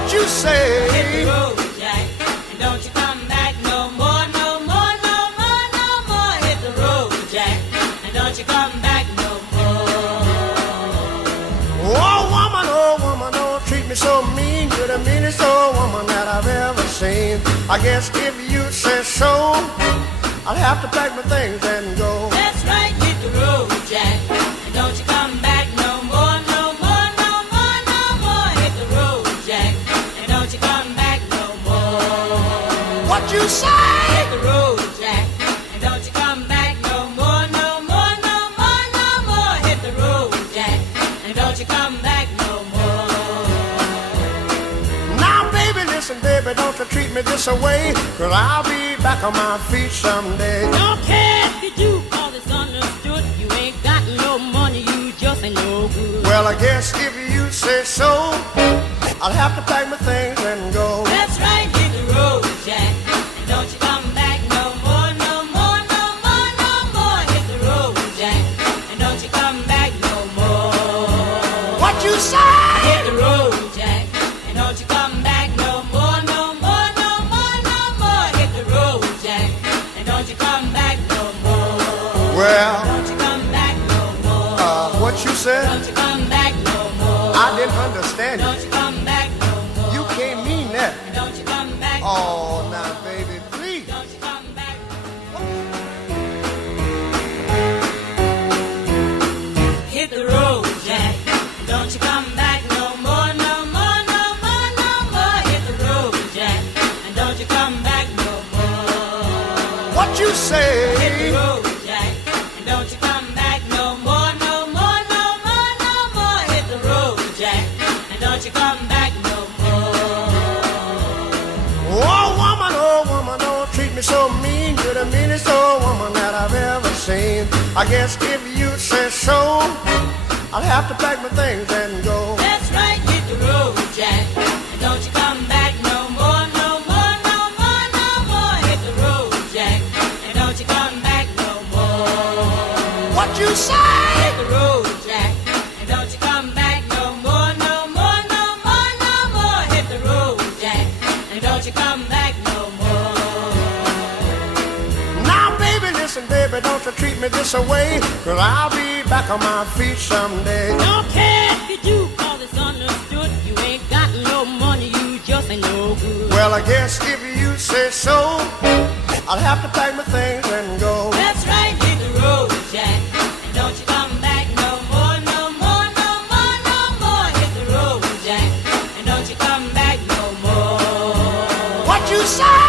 What you say? Hit the road, Jack, and don't you come back no more, no more, no more, no more. Hit the road, Jack, and don't you come back no more. Oh woman, don't treat me so mean. You're the meanest old woman that I've ever seen. I guess if you say so, I'll have to pack my things and go. That's right, hit the road, Jack, and don't you come back no more, no more, no more, no more. Hit the road, Jack, and don't you come back no more. What you say? Hit the road, Jack, and don't you come back no more, no more, no more, no more. Hit the road, Jack, and don't you come back no more. Now baby, listen baby, don't you treat me this away, 'cause I'll be back on my feet someday. Don't care if you do, 'cause it's understood. You ain't got no money, you just ain't no good. Well, I guess if you say so, I'll have to pack my things and go. That's right, hit the road, Jack, and don't you come back no more, no more, no more, no more. Hit the road, Jack, and don't you come back no more. What you say? Hit the road, Jack, and don't you come back no more, no more, no more, no more. Hit the road, Jack, and don't you come back no more. Well, Don't you come back no more. what you said? Don't you come back no more. I didn't understand you. Don't you come back no more. You can't mean that. Don't you come back. Oh, now baby, please. Don't you come back. Hit the road, Jack. Don't you come back no more, no more, no more, no more. Hit the road, Jack. And don't you come back no more. What you say? Hit the road, Jack. And don't you come back no more, no more, no more, no more. Hit the road, Jack. And don't you come back no more. Oh woman, don't treat me so mean. You're the meanest old woman that I've ever seen. I guess if you say so, I'll have to pack my things and go. That's right, hit the road, Jack. And don't you come back no more, no more, no more, no more. Hit the road, Jack. And don't you come back no more. What you say? Hit the road, Jack. And don't you come back no more, no more, no more, no more. Hit the road, Jack. And don't you come back no more. Now baby, listen baby, don't you treat me this away, 'cause I'll be back on my feet someday. Don't care if you do, 'cause it's understood. You ain't got no money, you just ain't no good. Well, I guess if you say so, I'll have to pack my things and go. That's right, hit the road, Jack. And don't you come back no more, no more, no more, no more. Hit the road, Jack. And don't you come back no more. What you say?